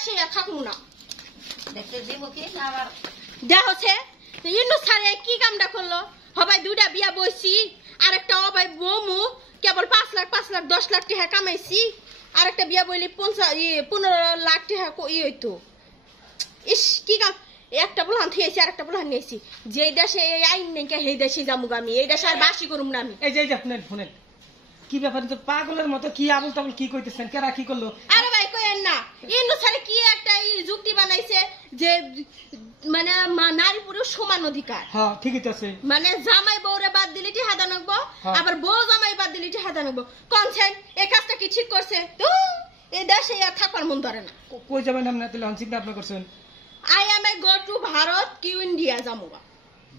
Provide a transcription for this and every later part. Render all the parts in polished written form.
দেশে আর থাকবো না। দেখতে দিব কি আবার দেখ হচ্ছে ইন্দু স্যারে কি কামটা করলো, হবাই দুইটা বিয়া বইছি, আর একটা হবাই বমু কেবল 5 লাখ 10 লাখ টাকা কামাইছি, আর একটা বিয়া বইলি 15 লাখ টাকা হইতো। ইস কি কাম, একটা বলহান থিয়েছি আর একটা বলহান নিয়েছি। যে দেশে এই আইন নেই সেই দেশে যামুগ আমি, এই দেশে আর বাসি করুম না আমি। এই যে শুনেন শুনেন কি ব্যাপার, তো পাগলের মতো কি আবল তাবল কি কইতেছেন, কেরা কি করলো? আরে ভাই কইেন না, ইন্দু স্যারে কি একটা যুক্তি বানাইছে যে মানে নারী পুরুষ সমান অধিকার। হ্যাঁ ঠিকই তো আছে, মানে জামাই বউরে বাদ দিলে টিহাদা নাকবো, আবার বউ জামাই বাদ দিলে টিহাদা নাকবো। কনছেন এই কাজটা কি ঠিক করছে? তো এই দেশে আর থাকবার মন ধরে না। কই যাবেন আপনি? তাহলে চিন্তা আপনি করছেন I M A go to Bharat কি ইন্ডিয়া যামুগা।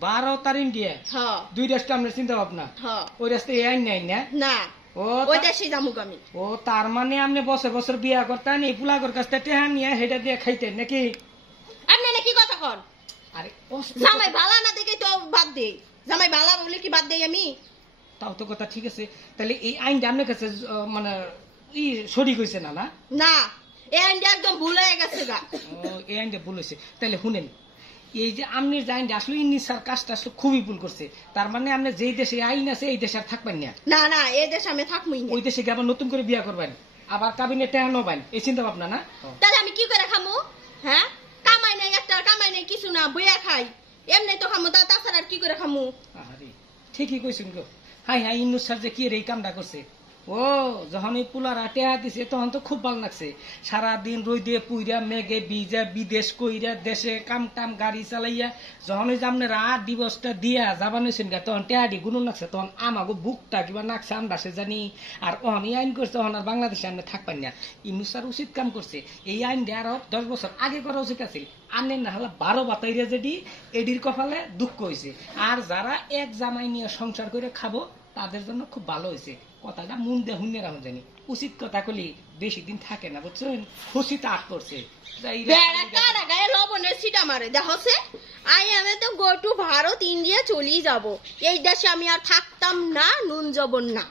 ভারত আর ইন্ডিয়া হ্যাঁ দুই দেশটা আপনার চিন্তা ভাবনা? হ্যাঁ ওই রাস্তায় এই আইন নাই না? না ও ওই দেশে যামুগ আমি। ও তার মানে আপনি বছর বছর বিয়া করতেন, এই পুলাগর কাছ থেকে টেহা নিয়ে হেটা দিয়ে খাইতেন নাকি? আপনি না কি কথা কন? আরে জামাই ভালা না দেখে তো বাদ দেই, জামাই ভালা বলে কি বাদ দেই আমি? তাও তো কথা ঠিক আছে, তাহলে এই আইনটা আপনার কাছে মানে সঠিক হয়েছে না? না না এই আইনটা একদম ভুল হয়ে গেছে গা। এই আইনটা ভুল হয়েছে। তাহলে শুনেন, এই যে আপনি যে আইনটা আসলে ইন্নি স্যার কাজটা আসলে খুবই ভুল করছে। তার মানে আপনি যেই দেশে আইন আছে এই দেশে আর থাকবেন না? না না এই দেশে আমি থাকবই না। ওই দেশে গিয়ে আবার নতুন করে বিয়া করবেন, আবার কাবিনে টেহা নবেন, এই চিন্তা ভাবনা না? তাহলে আমি কি করে খামু? হ্যাঁ কামাই নাই, একটা কামাই নাই, কিছু না, বইয়া খাই এমনি তো খামু, তাছাড়া আর কি করে খামু? আরে ঠিকই কইছেন গো। হাই হাই ইন্নু স্যার যে কি রে এই কামটা করছে। ও যখন এই পুলারা টেহা দিছে তখন তো খুব ভালো লাগছে, সারাদিন রইদে পুইরা মেঘে বিজা বিদেশ কইরা দেশে কাম টাম গাড়ি চালাইয়া যখন ওই যে আপনার 8 দিবসটা দিয়া যাবান হয়েছেন গা, তখন টেহাডি গুনুন লাগছে, তখন আমাকে বুকটা কিবা নাকছে আমরা সে জানি। আর অনি আইন করছে তখন আর বাংলাদেশে আমরা থাকবেন না। ইন্নু স্যার উচিত কাম করছে, এই আইন দেওয়ার 10 বছর আগে করা উচিত আছে। আনে না হলে 12 বাতাইরা যেটি এডির কপালে দুঃখ হয়েছে। আর যারা এক জামাই নিয়ে সংসার করে খাবো তাদের জন্য খুব ভালো হয়েছে। কথাটা মন দিয়ে হুনে রাখুন জানি, উচিত কথা কলি বেশি দিন থাকে না বুঝছেন, খুশি তাক করছে। গায়ে লবণের ছিটা মারে দেখছে। আই আমি তো গো টু ভারত ইন্ডিয়া চলেই যাব, এই দেশে আমি আর থাকতাম না, নুন জবন না।